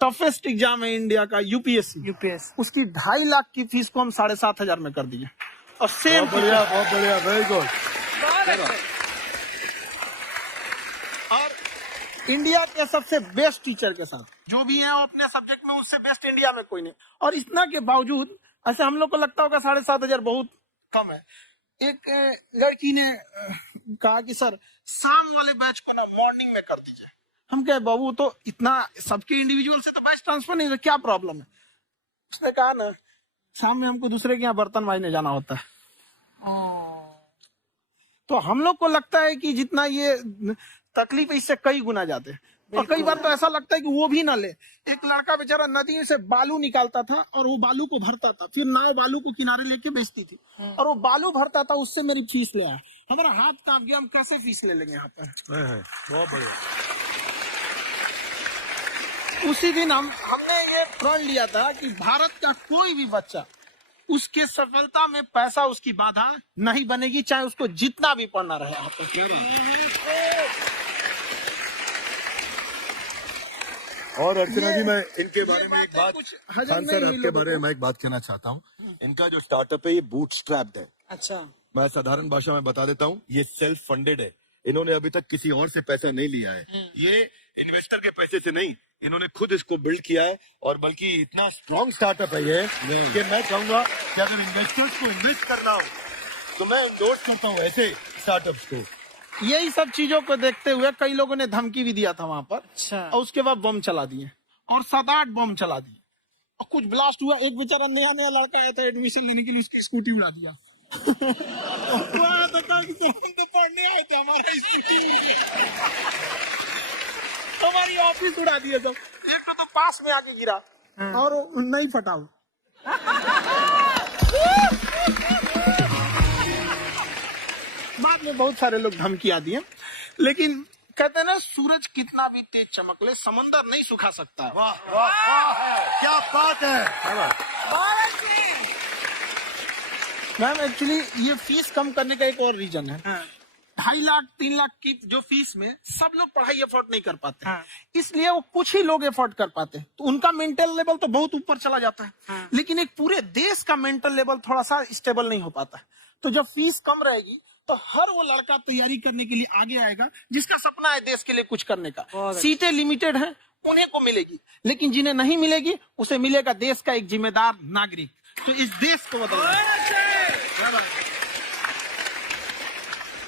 Toughest exam है India का, UPSC, उसकी 2.5 लाख की फीस को हम 7,500 में कर दिए। और सेम बहुत बढ़िया, वेरी गुड। और इंडिया के सबसे बेस्ट टीचर के साथ जो भी है वो अपने सब्जेक्ट में उससे बेस्ट इंडिया में कोई नहीं। और इतना के बावजूद ऐसे हम लोग को लगता होगा 7,500 बहुत कम है। एक लड़की ने कहा कि सर शाम वाले बैच को ना मॉर्निंग में कर दीजिए। हम कहे बाबू तो इतना सबके इंडिविजुअल से तो बैच ट्रांसफर नहीं, तो क्या प्रॉब्लम है? उसने कहा ना शाम में हमको दूसरे के यहाँ बर्तन मांजने जाना होता है। तो हम लोग को लगता है कि जितना ये तकलीफ इससे कई गुना जाते हैं। और कई बार तो ऐसा लगता है कि वो भी ना ले। एक लड़का बेचारा नदी से बालू निकालता था और वो बालू को भरता था, फिर नाव बालू को किनारे लेके बेचती थी और वो बालू भरता था, उससे मेरी फीस ले आया। हमारा हाथ कांप गया, हम कैसे फीस ले लेंगे यहाँ पर। बहुत बढ़िया। उसी दिन हमने ये प्रण लिया था कि भारत का कोई भी बच्चा उसके सफलता में पैसा उसकी बाधा नहीं बनेगी, चाहे उसको जितना भी पढ़ना रहे। और अर्चना जी, मैं इनके बारे में एक बात, खान सर आपके बारे में मैं एक बात कहना चाहता हूँ। इनका जो स्टार्टअप है ये बूटस्ट्रैप्ड है। अच्छा, मैं साधारण भाषा में बता देता हूँ, ये सेल्फ फंडेड है। इन्होंने अभी तक किसी और से पैसा नहीं लिया है। ये इन्वेस्टर के पैसे से नहीं, इन्होंने खुद इसको बिल्ड किया है। और बल्कि इतना स्ट्रॉन्ग स्टार्टअप है ये कि मैं कहूंगा कि अगर इन्वेस्टर्स को इन्वेस्ट करना हो तो मैं इंडोर्स करता हूँ ऐसे स्टार्टअप्स को। यही सब चीजों को देखते हुए कई लोगों ने धमकी भी दिया था वहां पर। अच्छा। और उसके बाद बम चला दिए और 7-8 बम चला दिए और कुछ ब्लास्ट हुआ। एक बेचारा नया लड़का आया था एडमिशन लेने के लिए, उसकी स्कूटी उड़ा दिया। पढ़ने आए थे, हमारा स्कूटी हमारी ऑफिस उड़ा दिए सब। एक तो पास में आके गिरा और नहीं फटा। बाद में बहुत सारे लोग धमकियां दिए, लेकिन कहते हैं ना सूरज कितना भी तेज चमक ले समंदर नहीं सुखा सकता है। वाह वाह वाह, क्या बात है। मैम एक्चुअली ये फीस कम करने का एक और रीजन है। 2.5 लाख 3 लाख की जो फीस में सब लोग पढ़ाई अफोर्ड नहीं कर पाते। इसलिए वो कुछ ही लोग अफोर्ड कर पाते हैं, तो उनका मेंटल लेवल तो बहुत ऊपर चला जाता है। लेकिन एक पूरे देश का मेंटल लेवल थोड़ा सा स्टेबल नहीं हो पाता। तो जब फीस कम रहेगी तो हर वो लड़का तैयारी करने के लिए आगे आएगा जिसका सपना है देश के लिए कुछ करने का। सीटें लिमिटेड हैं, उन्हें को मिलेगी, लेकिन जिन्हें नहीं मिलेगी उसे मिलेगा देश का एक जिम्मेदार नागरिक। तो इस देश को बदलना,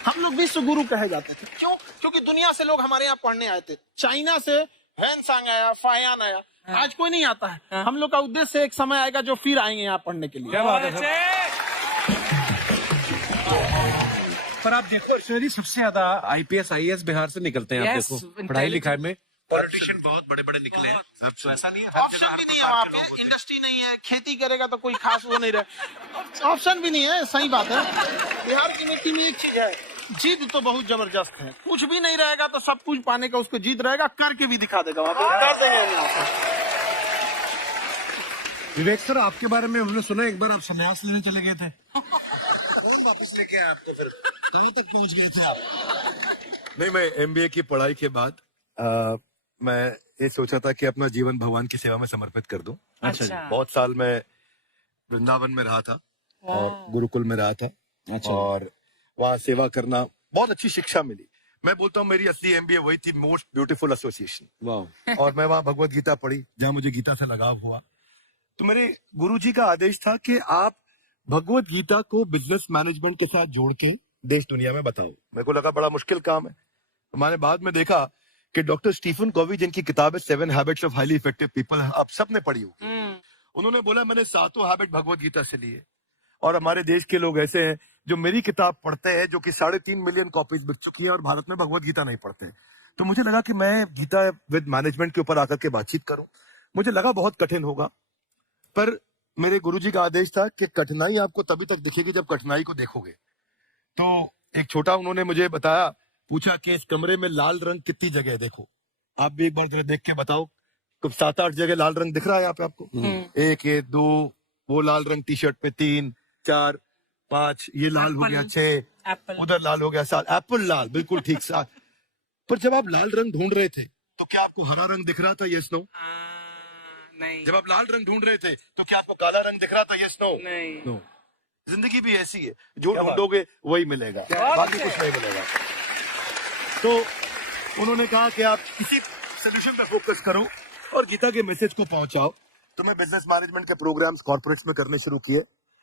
हम लोग विश्व गुरु कहे जाते थे। क्यों? क्योंकि दुनिया से लोग हमारे यहाँ पढ़ने आए थे। चाइना से वैनसांग आया, फायान आया, आज कोई नहीं आता है। हम लोग का उद्देश्य एक समय आएगा जो फिर आएंगे यहाँ पढ़ने के लिए। पर आप देखो सर, सबसे ज्यादा IPS IAS बिहार से निकलते हैं। आप देखो पढ़ाई लिखाई में पॉलिटिशियन बहुत बड़े बड़े निकले हैं। तो ऐसा नहीं है, ऑप्शन भी नहीं है वहाँ पे, इंडस्ट्री नहीं है, खेती करेगा तो कोई खास वो नहीं रहे, ऑप्शन भी नहीं है। सही बात है। बिहार की मिट्टी में एक चीज है, जिद तो बहुत जबरदस्त है। कुछ भी नहीं रहेगा तो सब कुछ पाने का उसको जिद रहेगा, करके भी दिखा देगा वहाँ पे। विवेक सर, आपके बारे में हमने सुना एक बार आप संन्यास लेने चले गए थे। वापस लेके आप तो फिर कहाँ तक पहुँच गए थे आप? नहीं, मैं MBA की पढ़ाई के बाद मैं ये सोचा था कि अपना जीवन भगवान की सेवा में समर्पित कर दूं। अच्छा। बहुत साल मैं वृंदावन में रहा था और गुरुकुल में रहा था। अच्छा। और वहाँ सेवा करना, बहुत अच्छी शिक्षा मिली। मैं बोलता हूँ मेरी असली MBA वही थी, मोस्ट ब्यूटीफुल एसोसिएशन। वाह। और मैं वहाँ भगवत गीता पढ़ी, जहाँ मुझे गीता से लगाव हुआ। तो मेरे गुरुजी का आदेश था कि आप भगवत गीता को बिजनेस मैनेजमेंट के साथ जोड़ के देश दुनिया में बताओ। मेरे को लगा बड़ा मुश्किल काम है। मैंने बाद में देखा कि डॉक्टर स्टीफन कॉवी, जिनकी किताब है 7 habits of highly effective people, आप सबने पढ़ी होगी। उन्होंने बोला मैंने 7 हैबिट भगवत गीता से लिए। और हमारे देश के लोग ऐसे हैं जो मेरी किताब पढ़ते हैं, जो कि 3.5 मिलियन कॉपीज बिक चुकी है, और भारत में भगवत गीता नहीं पढ़ते हैं। तो मुझे लगा कि मैं गीता विद मैनेजमेंट के ऊपर आकर के बातचीत करूं। मुझे लगा बहुत कठिन होगा, पर मेरे गुरुजी का आदेश था कि कठिनाई आपको तभी तक दिखेगी जब कठिनाई को देखोगे। तो एक छोटा उन्होंने मुझे बताया, पूछा कि इस कमरे में लाल रंग कितनी जगह है, देखो आप भी एक बार जरा देख के बताओ। तो 7-8 जगह लाल रंग दिख रहा है यहाँ पे आपको। 1 2 वो लाल रंग टी शर्ट पे, 3 4 5 ये लाल हो गया, 6 उधर लाल हो गया, 7 एप्पल लाल, बिल्कुल ठीक 7। पर जब आप लाल रंग ढूंढ रहे थे तो क्या आपको हरा रंग दिख रहा था? Yes no? नहीं जब आप लाल रंग ढूंढ रहे थे तो क्या आपको काला रंग दिख रहा था? Yes no? नहीं जिंदगी भी ऐसी है, जो ढूंढोगे वही मिलेगा, बाकी कुछ नहीं मिलेगा। तो उन्होंने कहा कि आप किसी सोल्यूशन पे फोकस करो और गीता के मैसेज को पहुंचाओ। तो मैं बिजनेस मैनेजमेंट के प्रोग्राम्स कॉर्पोरेट्स में करने शुरू किए,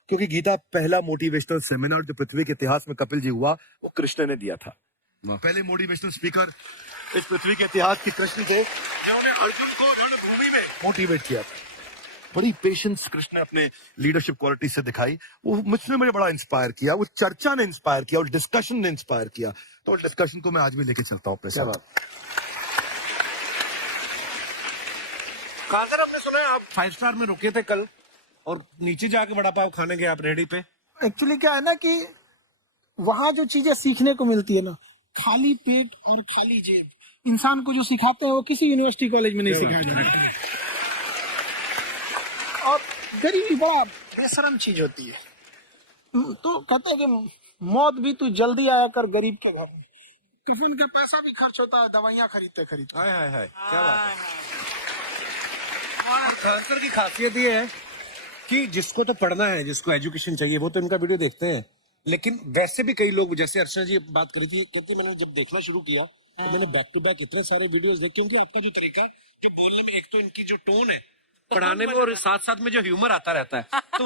क्योंकि गीता पहला मोटिवेशनल सेमिनार जो पृथ्वी के इतिहास में कपिल जी हुआ, वो कृष्ण ने दिया था। पहले मोटिवेशनल स्पीकर इस पृथ्वी के इतिहास के कृष्ण थे, जिन्होंने अर्जुन को रणभूमि में मोटिवेट किया था। बड़ी पेशेंस कृष्ण ने अपने लीडरशिप क्वालिटी से दिखाई, वो मुझसे मुझे बड़ा इंस्पायर किया, वो चर्चा ने इंस्पायर किया और डिस्कशन ने इंस्पायर किया। तो डिस्कशन को मैं आज भी लेके चलता हूँ अपने साथ। कहा सर, आपने सुना है आप 5 स्टार में रुके थे कल और नीचे जाके वड़ा पाव खाने गए आप रेडी पे? एक्चुअली क्या है ना कि वहां जो चीजें सीखने को मिलती है ना, खाली पेट और खाली जेब, इंसान को जो सिखाते हैं वो किसी यूनिवर्सिटी कॉलेज में नहीं सिखाया जाता है। और गरीबी बड़ा बेशरम चीज होती है। तो कहते हैं कि मौत भी तू जल्दी आया कर गरीब के घर में। कफन का पैसा भी खर्च होता है, दवाइयां खरीदते खरीदते। हाय हाय हाय, क्या बात है। खासकर की खासियत ये है कि जिसको तो पढ़ना है, जिसको एजुकेशन चाहिए, वो तो इनका वीडियो देखते हैं। लेकिन वैसे भी कई लोग, जैसे अर्चना जी बात करी थी, कहती मैंने जब देखना शुरू किया तो मैंने बैक टू बैक इतने सारे वीडियोस देखे, क्योंकि आपका जो तरीका है जो बोलने में, एक तो इनकी जो टोन है पढ़ाने में, और साथ साथ में जो ह्यूमर आता रहता है, तो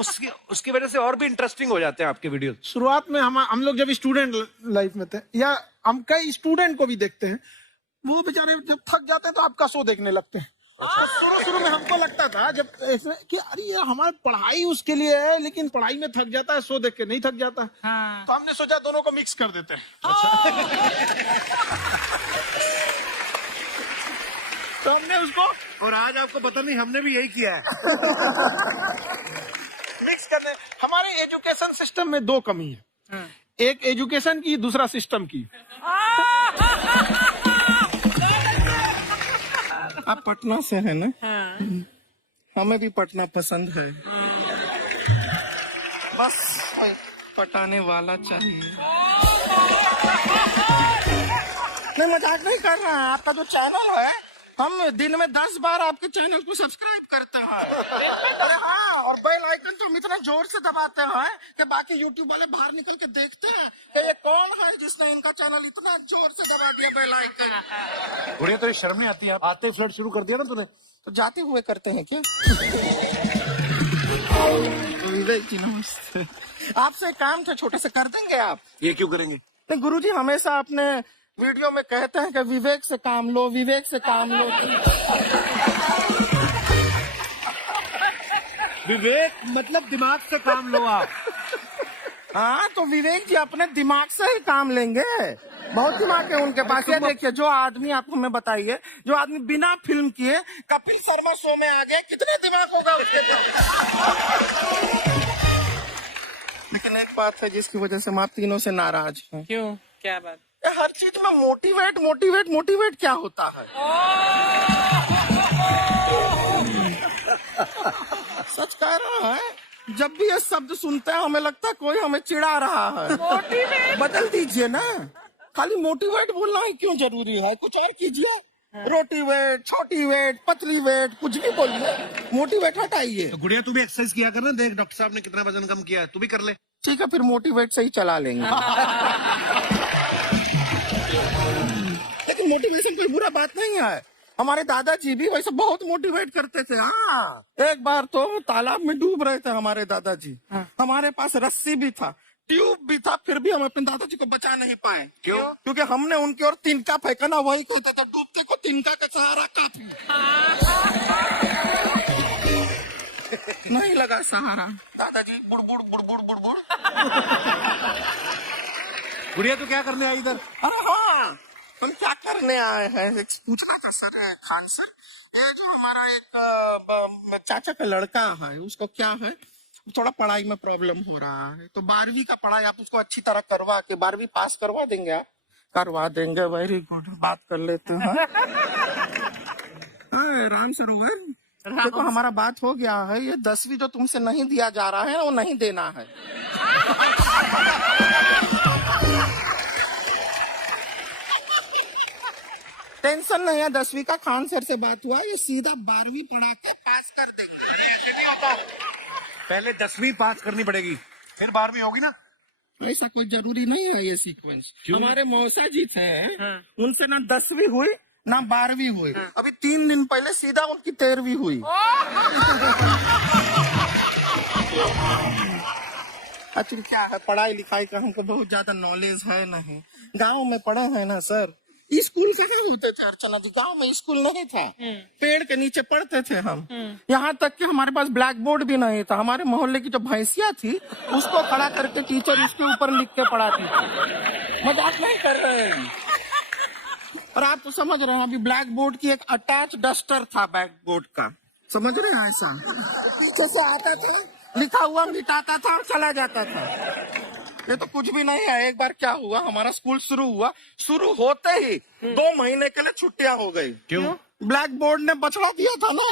उसकी वजह से और भी इंटरेस्टिंग हो जाते हैं आपके वीडियो। शुरुआत में हम लोग जब स्टूडेंट लाइफ में थे, या हम कई स्टूडेंट को भी देखते हैं, वो बेचारे जब थक जाते हैं तो आपका शो देखने लगते हैं। शुरू में हमको लगता था जब कि अरे ये हमारी पढ़ाई उसके लिए है, लेकिन पढ़ाई में थक जाता है, शो देख के नहीं थक जाता। हाँ। तो हमने सोचा दोनों को मिक्स कर देते हैं। तो हमने उसको, और आज आपको पता नहीं, हमने भी यही किया है। मिक्स करते। हमारे एजुकेशन सिस्टम में 2 कमी है, एक एजुकेशन की, दूसरा सिस्टम की। आप पटना से है ना? हमें भी पटना पसंद है, बस पटाने वाला चाहिए। नहीं, मजाक नहीं कर रहा है। आपका जो चैनल है, हम दिन में 10 बार आपके चैनल को सब्सक्राइब करते हैं। हाँ, और बेल आइकन तो हम इतना जोर से दबाते हैं कि बाकी यूट्यूब वाले बाहर निकल के देखते हैं कि ये कौन है जिसने इनका चैनल इतना जोर से दबा दिया बेल आइकन। बुढ़िया, तो शर्म नहीं आती है? आते फ्लर्ट शुरू कर दिया ना तूने? तो जाते हुए करते हैं क्या? आपसे काम था छोटे से, कर देंगे आप? ये क्यों करेंगे? नहीं, गुरुजी हमेशा अपने वीडियो में कहते हैं कि विवेक से काम लो, विवेक से काम लो। विवेक मतलब दिमाग से काम लो आप। हाँ, तो विवेक जी अपने दिमाग से ही काम लेंगे। बहुत दिमाग है उनके पास। ये देखिए, जो आदमी, आपको मैं बताइए, जो आदमी बिना फिल्म किए कपिल शर्मा शो में आ गए, कितने दिमाग होगा उसके पास। लेकिन एक बात है जिसकी वजह से हम आप तीनों से नाराज हैं। क्यों? क्या बात? हर चीज में मोटिवेट मोटिवेट मोटिवेट क्या होता है? सच कह रहा है, जब भी ये शब्द सुनते हैं हमें लगता है कोई हमें चिढ़ा रहा है। मोटिवेट बदल दीजिए ना, खाली मोटिवेट बोलना ही क्यों जरूरी है? कुछ और कीजिए। रोटी वेट, छोटी वेट, पतली वेट, कुछ भी बोलिए, मोटिवेट हटाइए। तो गुड़िया, तू भी एक्सरसाइज किया करना, देख डॉक्टर साहब ने कितना वजन कम किया है, तू भी कर ले। ठीक है, फिर मोटिवेट से ही चला लेंगे। लेकिन मोटिवेशन कोई बुरा बात नहीं है। हमारे दादाजी भी वैसे बहुत मोटिवेट करते थे। हाँ, एक बार तो तालाब में डूब रहे थे हमारे दादाजी। हमारे पास रस्सी भी था, ट्यूब भी था, फिर भी हम अपने दादाजी को बचा नहीं पाए। क्यों? क्योंकि हमने उनकी ओर तिनका फेंका ना, वही कहते थे डूबते को तिनका का सहारा काफी। नहीं लगा सहारा, दादाजी बुड़बुड़ बुड़बुड़ बुड़बुड़। गुड़िया, तू क्या करने आई इधर? अरे हाँ, हम क्या करने आए हैं? पूछा था सर खान सर, ये जो हमारा एक चाचा का लड़का है, उसको क्या है, थोड़ा पढ़ाई में प्रॉब्लम हो रहा है, तो 12वीं का पढ़ाई आप उसको अच्छी तरह करवा के 12वीं पास करवा देंगे आप? करवा देंगे, वेरी गुड, बात कर लेते हैं। राम सरोवर, देखो हमारा बात हो गया है, ये 10वीं जो तुमसे नहीं दिया जा रहा है वो नहीं देना है। टेंशन नहीं है, 10वीं का खान सर से बात हुआ, ये सीधा 12वीं पढ़ा के पास कर देंगे। ऐसे नहीं होता, पहले 10वीं पास करनी पड़ेगी, फिर 12वीं होगी ना। ऐसा कोई जरूरी नहीं है ये सीक्वेंस। हमारे मौसा जी थे, उनसे ना 10वीं हुई ना 12वीं हुई, अभी 3 दिन पहले सीधा उनकी 13वीं हुई। एक्चुअली क्या है, पढ़ाई लिखाई का हमको बहुत ज्यादा नॉलेज है नहीं। गांव में पढ़े हैं ना सर, स्कूल कहाँ होते थे अर्चना जी, गांव में स्कूल नहीं था, पेड़ के नीचे पढ़ते थे हम। यहाँ तक कि हमारे पास ब्लैक बोर्ड भी नहीं था, हमारे मोहल्ले की जो भैंसिया थी उसको खड़ा करके टीचर उसके ऊपर लिख के पढ़ाती थी। मजाक नहीं कर रहे हैं। और आप तो समझ रहे हैं, अभी ब्लैक बोर्ड की एक अटैच डस्टर था बैक बोर्ड का, समझ रहे हैं, ऐसा पीछे से आता था, लिखा हुआ मिटाता था और चला जाता था। ये तो कुछ भी नहीं है। एक बार क्या हुआ, हमारा स्कूल शुरू हुआ, शुरू होते ही 2 महीने के लिए छुट्टियां हो गई। क्यों? ब्लैक बोर्ड ने बचड़ा दिया था ना।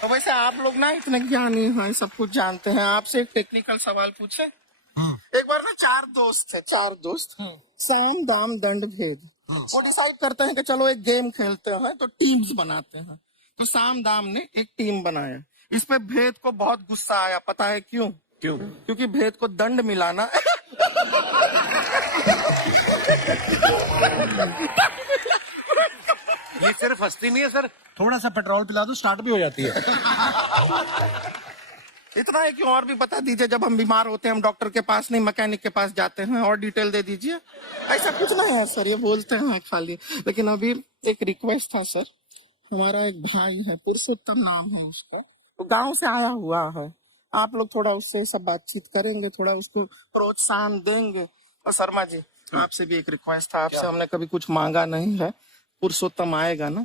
तो वैसे आप लोग ना इतने ज्ञानी हैं, सब कुछ जानते हैं। आपसे एक टेक्निकल सवाल पूछे। एक बार ना 4 दोस्त थे, 4 दोस्त, साम दाम दंड भेद। वो डिसाइड करते हैं कि चलो एक गेम खेलते हैं, तो टीम्स बनाते हैं। तो साम दाम ने एक टीम बनाया। इस पे भेद को बहुत गुस्सा आया, पता है क्यों? क्यों? क्योंकि भेद को दंड मिलाना ये सिर्फ हंसती नहीं है सर, थोड़ा सा पेट्रोल पिला दो स्टार्ट भी हो जाती है। इतना है कि और भी बता दीजिए, जब हम बीमार होते हैं हम डॉक्टर के पास नहीं मैकेनिक के पास जाते हैं, और डिटेल दे दीजिए। ऐसा कुछ नहीं है सर, ये बोलते हैं खाली। लेकिन अभी एक रिक्वेस्ट था सर, हमारा एक भाई है, पुरुषोत्तम नाम है उसका, वो गांव से आया हुआ है। आप लोग थोड़ा उससे सब बातचीत करेंगे, थोड़ा उसको प्रोत्साहन देंगे। और शर्मा जी, आपसे भी एक रिक्वेस्ट था, आपसे हमने कभी कुछ मांगा नहीं है। पुरुषोत्तम आएगा ना,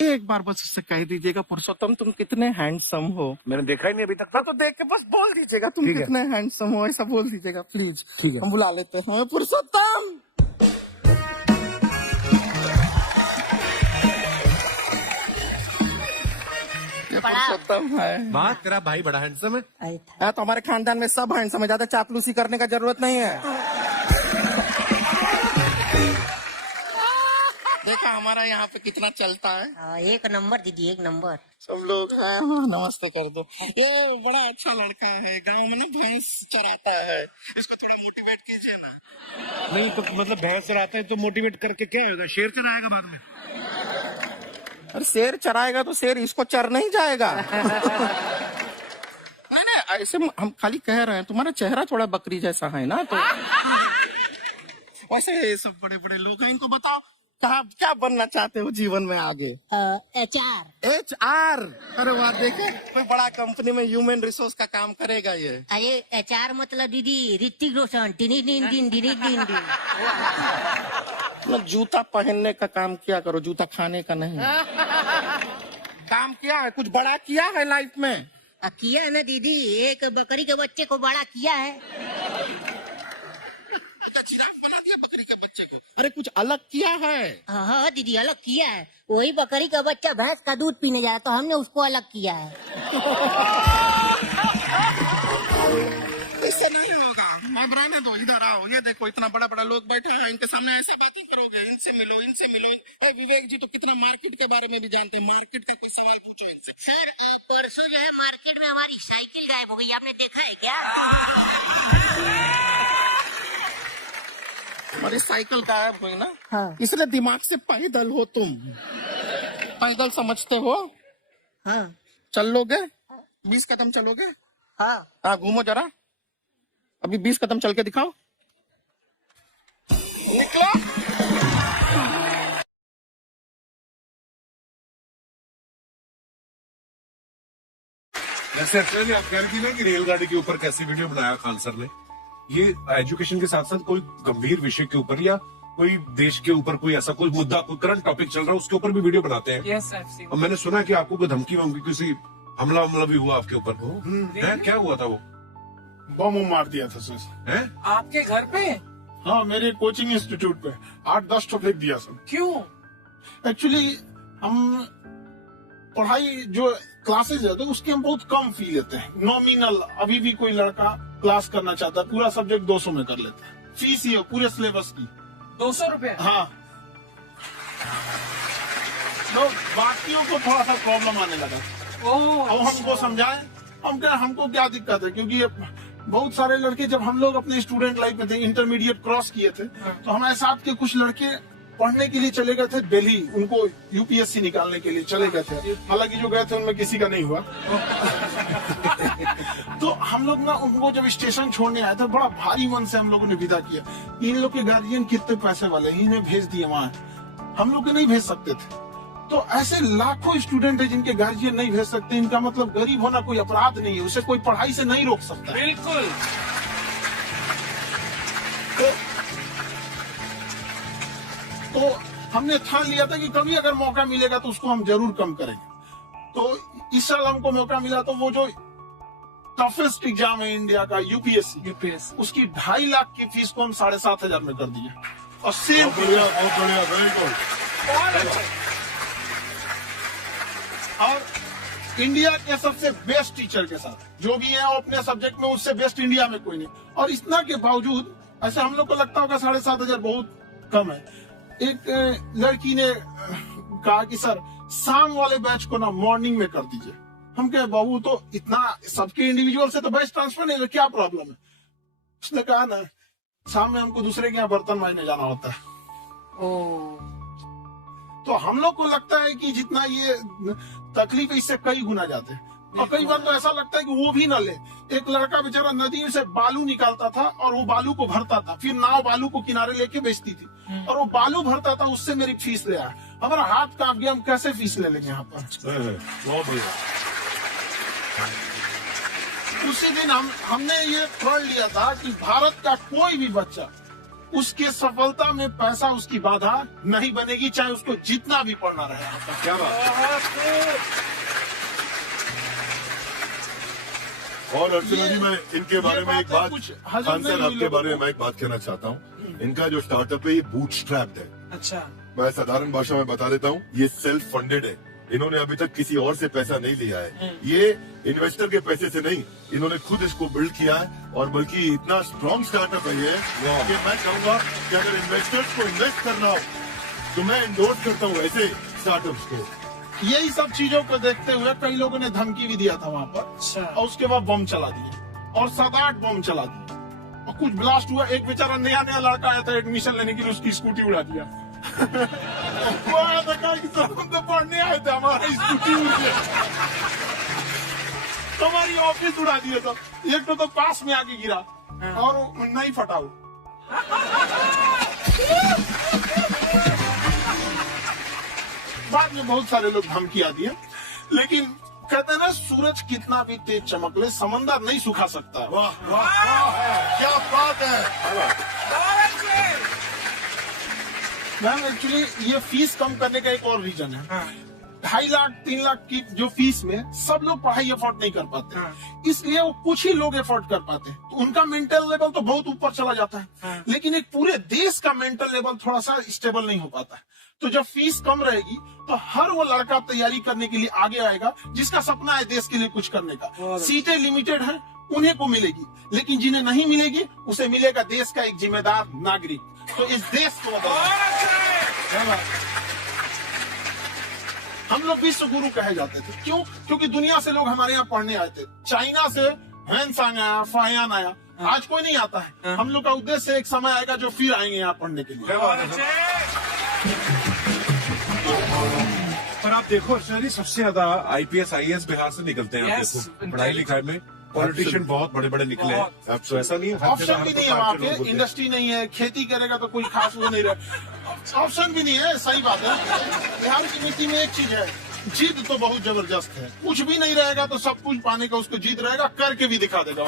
एक बार बस उससे कह दीजिएगा, पुरुषोत्तम तुम कितने हैंडसम हो। मैंने देखा ही नहीं अभी तक। तो देख के बस बोल दीजिएगा तुम ठीक है। कितने हैंडसम हो, ऐसा बोल दीजिएगा प्लीज। ठीक है। हम बुला लेते हैं पुरुषोत्तम। ये पुरुषोत्तम है। बात, तेरा भाई बड़ा हैंडसम है। तो हमारे खानदान में सब हैंडसम है, ज्यादा चापलूसी करने का जरूरत नहीं है। देखा हमारा यहाँ पे कितना चलता है। एक नंबर दीदी, एक नंबर। सब लोग हैं, हाँ, नमस्ते कर दो। ये बड़ा अच्छा लड़का है, गांव में ना भैंस चराता है, इसको थोड़ा मोटिवेट कीजिए ना। नहीं तो मतलब भैंस चराते हैं तो मोटिवेट करके क्या होगा, शेर चराएगा बाद में। अरे शेर चराएगा तो शेर इसको चर नहीं जाएगा। नहीं नहीं, ऐसे हम खाली कह रहे हैं, तुम्हारा चेहरा थोड़ा बकरी जैसा है ना, तो वैसे ये सब बड़े बड़े लोग हैं, इनको बताओ कहा क्या बनना चाहते हो जीवन में आगे? HR। HR? अरे वाह, देखे कोई बड़ा कंपनी में ह्यूमन रिसोर्स का काम करेगा ये। अरे HR मतलब दीदी ऋतिक रोशन, दिन दिन दिन दिन दिन दिन। ना जूता पहनने का काम किया करो, जूता खाने का नहीं। काम किया है, कुछ बड़ा किया है लाइफ में? किया है ना दीदी, एक बकरी के बच्चे को बड़ा किया है। जिराफ बना दिया बकरी के बच्चे को। अरे कुछ अलग किया है? हाँ दीदी, अलग किया है। वही बकरी का बच्चा भैंस का दूध पीने जाता, तो हमने उसको अलग किया है। इससे नहीं होगा, अब रहने दो, इधर आओ। ये देखो इतना बड़ा बड़ा लोग बैठा है, इनके सामने ऐसा बातें करोगे, इनसे मिलो इनसे मिलो। विवेक जी तो कितना मार्केट के बारे में भी जानते हैं, मार्केट का कोई सवाल पूछो इनसे। सर परसों जो है मार्केट में हमारी साइकिल गायब हो गई, आपने देखा है क्या? हमारी साइकिल गायब हुई ना, हाँ। इसलिए दिमाग से पैदल हो तुम, पैदल समझते हो? हाँ चल लोगे 20 कदम चलोगे? हाँ। घूमो जरा, अभी 20 कदम चल के दिखाओ, निकलो। जैसे एक्चुअली आप कह रही थी ना कि रेलगाड़ी के ऊपर कैसे वीडियो बनाया खान सर ने, ये एजुकेशन के साथ साथ कोई गंभीर विषय के ऊपर या कोई देश के ऊपर कोई ऐसा कोई मुद्दा, कोई करंट टॉपिक चल रहा है, उसके ऊपर भी वीडियो बनाते हैं। Yes, I've seen. और मैंने सुना कि आपको कोई धमकी वमकी, किसी हमला भी हुआ आपके ऊपर, है? क्या हुआ था वो? बम मार दिया था सर। है? आपके घर पे? हाँ, मेरे कोचिंग इंस्टीट्यूट पे 8-10 तो फेंक दिया सर। क्यों? एक्चुअली हम पढ़ाई जो क्लासेज है तो उसके हम बहुत कम फी लेते हैं, नॉमिनल। अभी भी कोई लड़का क्लास करना चाहता है, पूरा सब्जेक्ट 200 में कर लेता है, फीस ही है पूरे सिलेबस की 200 रुपए? हाँ। और बाकियों को थोड़ा सा प्रॉब्लम आने लगा। अब हमको समझाएं, हमको क्या दिक्कत है, क्योंकि ये बहुत सारे लड़के जब हम लोग अपने स्टूडेंट लाइफ में थे, इंटरमीडिएट क्रॉस किए थे, तो हमारे साथ के कुछ लड़के पढ़ने के लिए चले गए थे दिल्ली, उनको यूपीएससी निकालने के लिए चले गए थे। हालांकि जो गए थे उनमें किसी का नहीं हुआ। तो हम लोग ना उनको जब स्टेशन छोड़ने आए थे, बड़ा भारी मन से हम लोगों ने विदा किया। इन लोग के गार्जियन कितने पैसे वाले हैं, इन्हें भेज दिए वहां, हम लोग नहीं भेज सकते थे। तो ऐसे लाखों स्टूडेंट है जिनके गार्जियन नहीं भेज सकते। इनका मतलब गरीब होना कोई अपराध नहीं है, उसे कोई पढ़ाई से नहीं रोक सकता। बिल्कुल। तो हमने ठान लिया था कि कभी अगर मौका मिलेगा तो उसको हम जरूर कम करेंगे। तो इस साल हमको मौका मिला, तो वो जो टफेस्ट एग्जाम है इंडिया का, यूपीएससी, उसकी 2.5 लाख की फीस को हम 7,500 में कर दिए। और सेम बढ़िया, बहुत बढ़िया, वेरी गुड। और इंडिया के सबसे बेस्ट टीचर के साथ, जो भी है वो अपने सब्जेक्ट में उससे बेस्ट इंडिया में कोई नहीं। और इतना के बावजूद ऐसे हम लोग को लगता होगा 7,500 बहुत कम है। एक लड़की ने कहा कि सर शाम वाले बैच को ना मॉर्निंग में कर दीजिए। हम कहे बाबू तो इतना सबके इंडिविजुअल से तो बैच ट्रांसफर नहीं, क्या प्रॉब्लम है? उसने कहा ना शाम में हमको दूसरे के यहाँ बर्तन मांजने जाना होता है। तो हम लोग को लगता है कि जितना ये तकलीफ है इससे कई गुना जाते हैं। और कई बार तो ऐसा लगता है कि वो भी ना ले। एक लड़का बेचारा नदी से बालू निकालता था और वो बालू को भरता था, फिर नाव बालू को किनारे लेके बेचती थी, और वो बालू भरता था, उससे मेरी फीस ले आया। हमारा हाथ कांप गया, हम कैसे फीस ले लेंगे यहाँ पर। उसी दिन हमने ये पढ़ लिया था कि भारत का कोई भी बच्चा उसके सफलता में पैसा उसकी बाधा नहीं बनेगी, चाहे उसको जितना भी पढ़ना रहे। क्या बात। और अर्चना जी, मैं इनके बारे में एक बात, खान सर आपके बारे में मैं एक बात कहना चाहता हूँ। इनका जो स्टार्टअप है ये बूटस्ट्रैप्ड है। अच्छा, मैं साधारण भाषा में बता देता हूँ, ये सेल्फ फंडेड है। इन्होंने अभी तक किसी और से पैसा नहीं लिया है, ये इन्वेस्टर के पैसे से नहीं, इन्होंने खुद इसको बिल्ड किया है। और बल्कि इतना स्ट्रॉन्ग स्टार्टअप है ये कि मैं चाहूंगा कि अगर इन्वेस्टर्स को इन्वेस्ट करना हो तो मैं इंडोर्स करता हूँ ऐसे स्टार्टअप्स को। यही सब चीजों को देखते हुए कई लोगों ने धमकी भी दिया था वहाँ पर, और उसके बाद बम चला दिए, और 7-8 बम चला दिए, और कुछ ब्लास्ट हुआ। एक बेचारा नया लड़का आया था एडमिशन लेने के लिए, उसकी स्कूटी उड़ा दिया। वो आया था, कहा कि सर हम तो पढ़ने आए थे, हमारा स्कूटी उड़ गया, हमारी ऑफिस उड़ा दिया था। एक तो पास में आके गिरा और नहीं फटा वो। बाद में बहुत सारे लोग धमकियां दिए, लेकिन कहते हैं ना सूरज कितना भी तेज चमक ले समंदर नहीं सुखा सकता। वाह वाह वाह, क्या बात है। मैम एक्चुअली ये फीस कम करने का एक और रीजन है। 2.5 लाख 3 लाख की जो फीस में सब लोग पढ़ाई अफोर्ड नहीं कर पाते, इसलिए वो कुछ ही लोग अफोर्ड कर पाते हैं। तो उनका मेंटल लेवल तो बहुत ऊपर चला जाता है, लेकिन एक पूरे देश का मेंटल लेवल थोड़ा सा स्टेबल नहीं हो पाता है। तो जब फीस कम रहेगी तो हर वो लड़का तैयारी करने के लिए आगे आएगा जिसका सपना है देश के लिए कुछ करने का। सीटें लिमिटेड है, उन्हें को मिलेगी, लेकिन जिन्हें नहीं मिलेगी उसे मिलेगा देश का एक जिम्मेदार नागरिक। तो इस देश को बदलना। हम लोग विश्व गुरु कहे जाते थे, क्यों? क्योंकि दुनिया से लोग हमारे यहाँ पढ़ने आए थे। चाइना से हैंसांग आया, फायान आया, आज कोई नहीं आता है। हम लोग का उद्देश्य एक समय आएगा जो फिर आएंगे यहाँ पढ़ने के लिए। पर आप देखो अर्चना जी, सबसे ज्यादा IPS IAS बिहार से निकलते हैं। आप देखो पढ़ाई लिखाई में पॉलिटिशियन बहुत बड़े बड़े निकले हैं। अब तो ऐसा नहीं है, ऑप्शन भी नहीं है वहाँ पे, इंडस्ट्री नहीं है, खेती करेगा तो कोई खास वो नहीं रहे, ऑप्शन भी नहीं है। सही बात है। बिहार की नीति में एक चीज है, जिद तो बहुत जबरदस्त है। कुछ भी नहीं रहेगा तो सब कुछ पाने का उसको जिद रहेगा, करके भी दिखा देगा।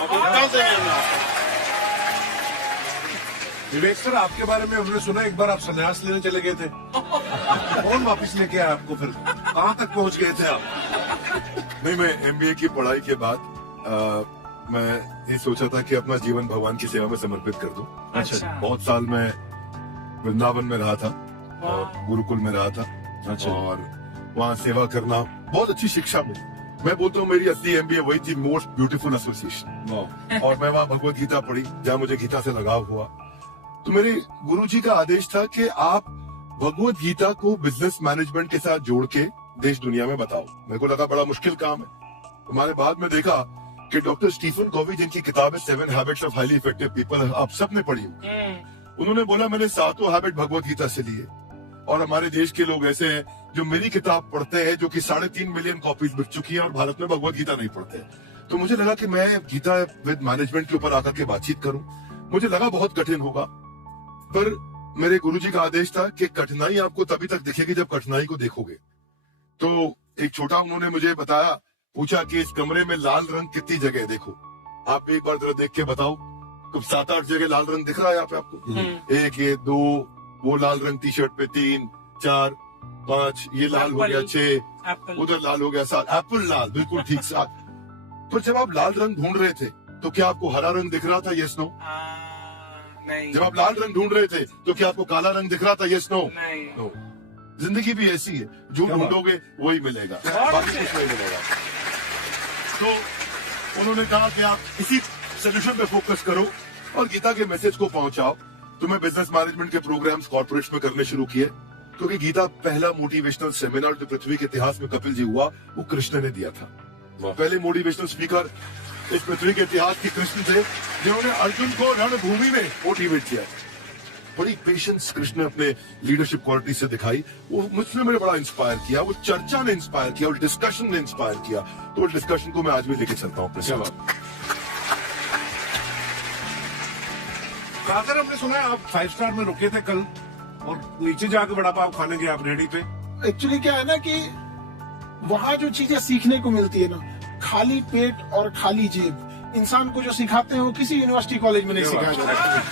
विवेक सर, आपके बारे में हमने सुना एक बार आप संन्यास लेने चले गए थे। कौन वापस लेके आया आपको? फिर कहाँ तक पहुँच गए थे आप? नहीं, मैं MBA की पढ़ाई के बाद मैं ये सोचा था कि अपना जीवन भगवान की सेवा में समर्पित कर दूं। अच्छा। बहुत साल मैं वृंदावन में रहा था और गुरुकुल में रहा था। अच्छा। और वहाँ सेवा करना बहुत अच्छी शिक्षा मिली। मैं बोलता हूँ मेरी असली MBA वही थी, मोस्ट ब्यूटीफुल एसोसिएशन। और मैं वहाँ भगवत गीता पढ़ी, जहाँ मुझे गीता से लगाव हुआ। तो मेरे गुरुजी का आदेश था कि आप भगवत गीता को बिजनेस मैनेजमेंट के साथ जोड़ के देश दुनिया में बताओ। मेरे को लगा बड़ा मुश्किल काम है। हमारे बाद में देखा कि डॉक्टर स्टीफन कॉवी, जिनकी किताब है 7 habits of highly effective people, आप सबने पढ़ी होगी, उन्होंने बोला मैंने 7 हैबिट भगवत गीता से लिए। और हमारे देश के लोग ऐसे हैं जो मेरी किताब पढ़ते हैं, जो कि 3.5 मिलियन कॉपीज बिक चुकी है, और भारत में भगवत गीता नहीं पढ़ते। तो मुझे लगा कि मैं गीता विद मैनेजमेंट के ऊपर आकर के बातचीत करूं। मुझे लगा बहुत कठिन होगा, पर मेरे गुरुजी का आदेश था कि कठिनाई आपको तभी तक दिखेगी जब कठिनाई को देखोगे। तो एक छोटा उन्होंने मुझे बताया, पूछा कि इस कमरे में लाल रंग कितनी जगह है, देखो आप भी एक बार जरा देख के बताओ। तो 7-8 जगह लाल रंग दिख रहा है यहाँ पे आपको। 1, ये 2, वो लाल रंग टी शर्ट पे 3, 4, 5, ये लाल हो गया 6, उधर लाल हो गया 7, एप्पल लाल, बिल्कुल ठीक 7। तो जब आप लाल रंग ढूंढ रहे थे तो क्या आपको हरा रंग दिख रहा था? Yes no? नहीं। जब आप लाल रंग ढूंढ रहे थे तो क्या आपको काला रंग दिख रहा था? Yes no? नहीं। नो। जिंदगी भी ऐसी है, जो ढूंढोगे वही मिलेगा, बाकी कुछ नहीं मिलेगा। तो उन्होंने कहा कि आप इसी सोल्यूशन पे फोकस करो और गीता के मैसेज को पहुंचाओ। तो मैं बिजनेस मैनेजमेंट के प्रोग्राम्स कॉर्पोरेट्स में करने शुरू किए, क्योंकि गीता पहला मोटिवेशनल सेमिनार जो पृथ्वी के इतिहास में कपिल जी हुआ, वो कृष्ण ने दिया था। पहले मोटिवेशनल स्पीकर इस पृथ्वी के इतिहास के कृष्ण थे, जिन्होंने अर्जुन को रणभूमि में मोटिवेट किया। बड़ी पेशेंस कृष्ण ने अपने लीडरशिप क्वालिटी से दिखाई। वो मुझसे मेरे बड़ा इंस्पायर किया, वो चर्चा ने इंस्पायर किया, वो डिस्कशन ने इंस्पायर किया। तो वो डिस्कशन को मैं आज भी लेके चलता हूँ अपने साथ। अगर हमने सुना है आप 5 स्टार में रुके थे कल, और नीचे जाके बड़ा पाव खाने गए आप रेडी पे। एक्चुअली क्या है ना कि वहाँ जो चीजें सीखने को मिलती है ना, खाली पेट और खाली जेब, इंसान को जो सिखाते हैं वो किसी यूनिवर्सिटी कॉलेज में नहीं सिखाया जाता।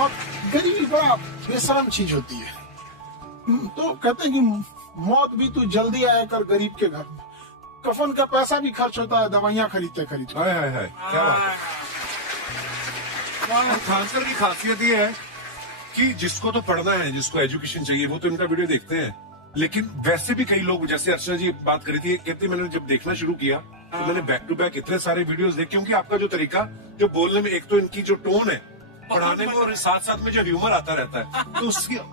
और गरीबी बड़ा बेशरम चीज होती है। तो कहते हैं कि मौत भी तू जल्दी आया कर गरीब के घर में। कफन का पैसा भी खर्च होता है दवाइयाँ खरीदते खरीदते। हाय हाय हाय, क्या बात है। खासकर की खासियत ये है कि जिसको तो पढ़ना है, जिसको एजुकेशन चाहिए, वो तो इनका वीडियो देखते हैं। लेकिन वैसे भी कई लोग, जैसे अर्चना जी बात करी थी, कहती मैंने जब देखना शुरू किया तो मैंने बैक टू बैक इतने सारे वीडियोस देखे, क्योंकि आपका जो तरीका जो बोलने में, एक तो इनकी जो टोन है पढ़ाने में, और साथ साथ में जो ह्यूमर आता रहता है, तो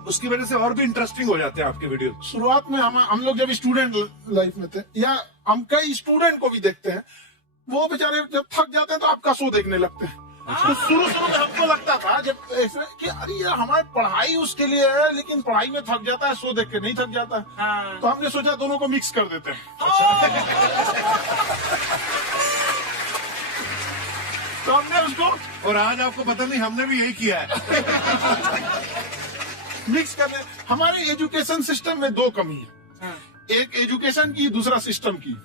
उसकी वजह से और भी इंटरेस्टिंग हो जाते हैं आपके वीडियो। शुरुआत में हम लोग जब स्टूडेंट लाइफ में थे, या हम कई स्टूडेंट को भी देखते हैं, वो बेचारे जब थक जाते हैं तो आपका शो देखने लगते हैं। तो शुरू में हमको लगता था जब ऐसे कि अरे यार हमारी पढ़ाई उसके लिए है, लेकिन पढ़ाई में थक जाता है, शो देख के नहीं थक जाता है। तो हमने सोचा दोनों को मिक्स कर देते हैं। तो हमने उसको, और आज आपको पता नहीं, हमने भी यही किया है। मिक्स करने। हमारे एजुकेशन सिस्टम में 2 कमी है, एक एजुकेशन की, दूसरा सिस्टम की।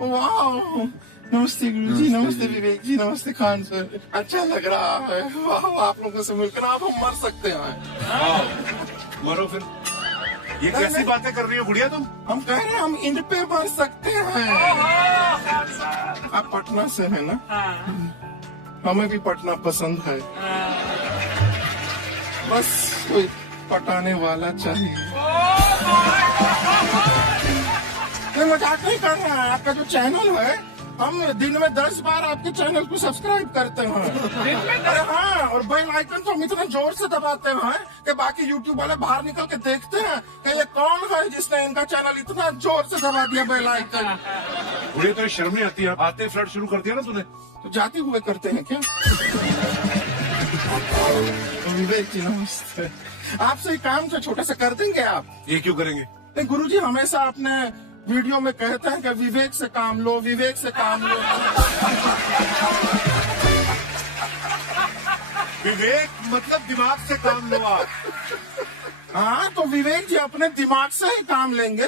वाह, नमस्ते गुरुजी, नमस्ते विवेक जी, नमस्ते खान सर। अच्छा लग रहा है, वाह, आप लोगों से मिलकर आप हम मर सकते हैं। मरो फिर। ये कैसी बातें कर रही हो बुढ़िया तुम? हम कह रहे हैं हम इंड पे मर सकते हैं। आप पटना से है ना? हमें भी पटना पसंद है, बस कोई पटाने वाला चाहिए। मजाक नहीं कर रहा है। आपका जो चैनल है, हम दिन में 10 बार आपके चैनल को सब्सक्राइब करते हैं। अरे हाँ, और बेल आइकन तो हम इतना जोर से दबाते हैं कि बाकी यूट्यूब वाले बाहर निकल के देखते हैं कि ये कौन है जिसने इनका चैनल इतना जोर से दबा दिया बेल आइकन। बुढ़िया तो शर्म नहीं आती है? आते फ्लड शुरू कर दिया ना तूने। तो जाते हुए करते हैं क्या? विवेक जी नमस्ते। आपसे एक काम जो छोटा सा कर देंगे आप? ये क्यों करेंगे? नहीं गुरुजी, हमेशा आपने वीडियो में कहते हैं कि विवेक से काम लो, विवेक से काम लो। विवेक मतलब दिमाग से काम लो आप। हाँ, तो विवेक जी अपने दिमाग से ही काम लेंगे।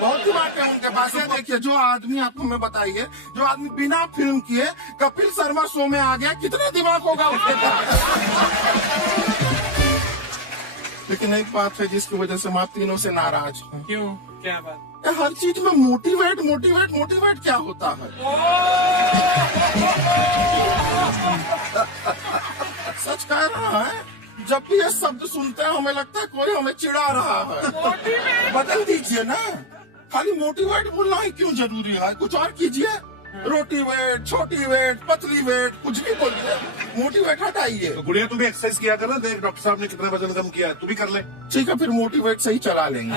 बहुत दिमाग है उनके पास। ये देखिए, जो आदमी, आपको मैं बताइए, जो आदमी बिना फिल्म किए कपिल शर्मा शो में आ गया, कितना दिमाग होगा उसके पास। लेकिन एक बात है जिसकी वजह से हम आप तीनों से नाराज हैं। क्यों? क्या बात? हर चीज में मोटिवेट मोटिवेट मोटिवेट क्या होता है? सच कह रहा है, जब भी ये शब्द सुनते हैं हमें लगता है कोई हमें चिढ़ा रहा है। बदल दीजिए ना, खाली मोटिवेट बोलना ही क्यों जरूरी है? कुछ और कीजिए, रोटी वेट, छोटी वेट, पतली वेट, कुछ भी बोलिए, मोटिवेट हटाइए। तो गुड़िया तू भी एक्सरसाइज किया कर ना, देख डॉक्टर साहब ने कितना वजन कम किया है, तू भी कर ले। ठीक है, फिर मोटिवेट से ही चला लेंगे।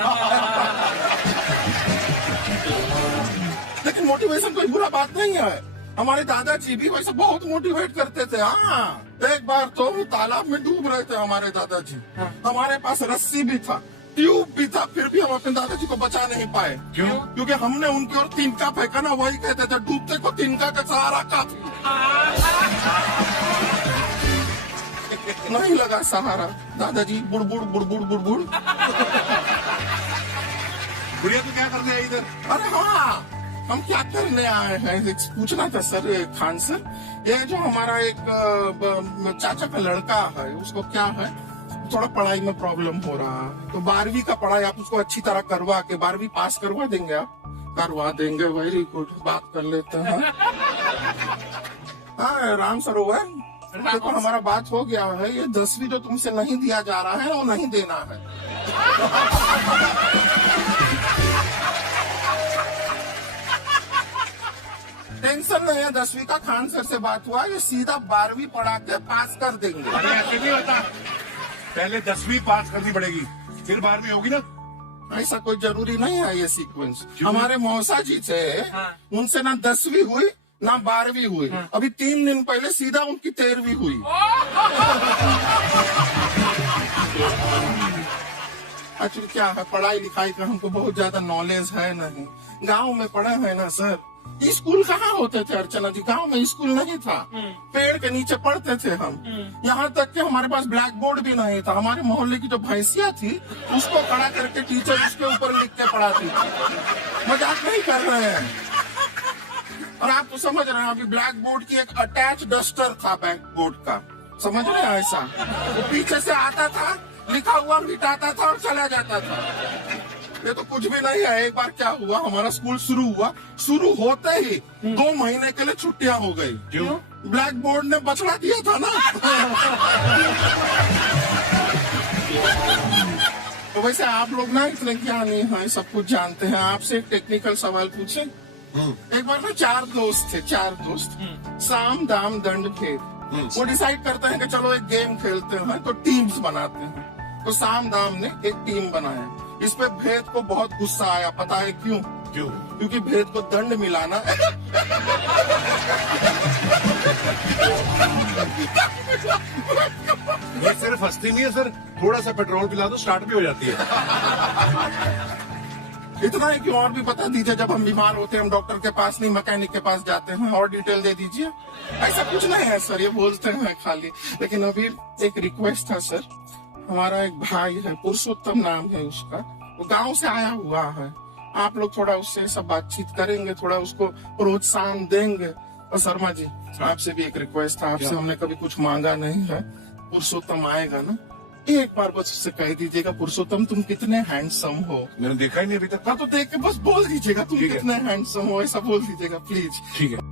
लेकिन मोटिवेशन कोई बुरा बात नहीं है। हमारे दादाजी भी वैसे बहुत मोटिवेट करते थे। हाँ, एक बार तो तालाब में डूब रहे थे हमारे दादाजी। हमारे पास रस्सी भी था, ट्यूब भी था, फिर भी हम अपने दादाजी को बचा नहीं पाए। क्यों? क्योंकि हमने उनकी ओर तिनका फेंका ना, वही कहते थे डूबते को तिनका का सहारा काफी। नहीं लगा सहारा, दादाजी बुड़बुड़ बुड़बुड़ बुड़बुड़। गुड़िया तू क्या करने आई इधर? अरे हाँ, हम क्या करने आए हैं पूछना था सर खान सर। ये जो हमारा एक चाचा का लड़का है, उसको क्या है, थोड़ा पढ़ाई में प्रॉब्लम हो रहा है, तो 12वीं का पढ़ाई आप उसको अच्छी तरह करवा के 12वीं पास करवा देंगे आप? करवा देंगे, वेरी गुड, बात कर लेते हैं। हाँ, राम सरोवर, देखो हमारा बात हो गया है, ये 10वीं जो तुमसे नहीं दिया जा रहा है वो नहीं देना है। टेंशन नहीं है, 10वीं का खान सर से बात हुआ, ये सीधा 12वीं पढ़ा के पास कर देंगे। अरे ऐसे नहीं होता, पहले 10वीं पास करनी पड़ेगी, फिर 12वीं होगी ना। ऐसा कोई जरूरी नहीं है ये सीक्वेंस। हमारे मौसा जी थे, उनसे ना 10वीं हुई ना 12वीं हुई, अभी 3 दिन पहले सीधा उनकी 13वीं हुई। एक्चुअली क्या है, पढ़ाई लिखाई का हमको बहुत ज्यादा नॉलेज है नहीं। गांव में पढ़े हैं ना सर, स्कूल कहाँ होते थे अर्चना जी, गांव में स्कूल नहीं था, पेड़ के नीचे पढ़ते थे हम। यहाँ तक कि हमारे पास ब्लैक बोर्ड भी नहीं था। हमारे मोहल्ले की जो भैंसिया थी उसको खड़ा करके टीचर उसके ऊपर लिख के पढ़ाती थी। मजाक नहीं कर रहे हैं। और आप तो समझ रहे हैं, अभी ब्लैक बोर्ड की एक अटैच डस्टर था ब्लैक बोर्ड का, समझ रहे हैं ऐसा, वो पीछे से आता था, लिखा हुआ मिटाता था और चला जाता था। ये तो कुछ भी नहीं है। एक बार क्या हुआ, हमारा स्कूल शुरू हुआ, शुरू होते ही 2 महीने के लिए छुट्टियां हो गई। क्यों? ब्लैक बोर्ड ने बछड़ा दिया था ना। तो वैसे आप लोग ना इतने ज्ञानी हैं, सब कुछ जानते हैं। आपसे एक टेक्निकल सवाल पूछे। एक बार ना 4 दोस्त थे, 4 दोस्त, साम दाम दंड भेद। वो डिसाइड करते हैं कि चलो एक गेम खेलते हैं, तो टीम्स बनाते हैं। तो साम दाम ने एक टीम बनाया। इस पे भेद को बहुत गुस्सा आया, पता है क्यों? क्यों? क्योंकि भेद को दंड मिलाना ये सिर्फ हंसती नहीं है सर, थोड़ा सा पेट्रोल पिला दो स्टार्ट भी हो जाती है। इतना ही क्यों, और भी बता दीजिए। जब हम बीमार होते हैं हम डॉक्टर के पास नहीं मैकेनिक के पास जाते हैं, और डिटेल दे दीजिए। ऐसा कुछ नहीं है सर, ये बोलते हैं खाली। लेकिन अभी एक रिक्वेस्ट था सर, हमारा एक भाई है, पुरुषोत्तम नाम है उसका, वो गांव से आया हुआ है। आप लोग थोड़ा उससे सब बातचीत करेंगे, थोड़ा उसको प्रोत्साहन देंगे। और शर्मा जी, आपसे भी एक रिक्वेस्ट था, आपसे हमने कभी कुछ मांगा नहीं है। पुरुषोत्तम आएगा ना, एक बार बस उससे कह दीजिएगा, पुरुषोत्तम तुम कितने हैंडसम हो। मैंने देखा ही नहीं अभी तक। हाँ, तो देख के बस बोल दीजिएगा तुम कितने हैंडसम हो, ऐसा बोल दीजिएगा प्लीज। ठीक है।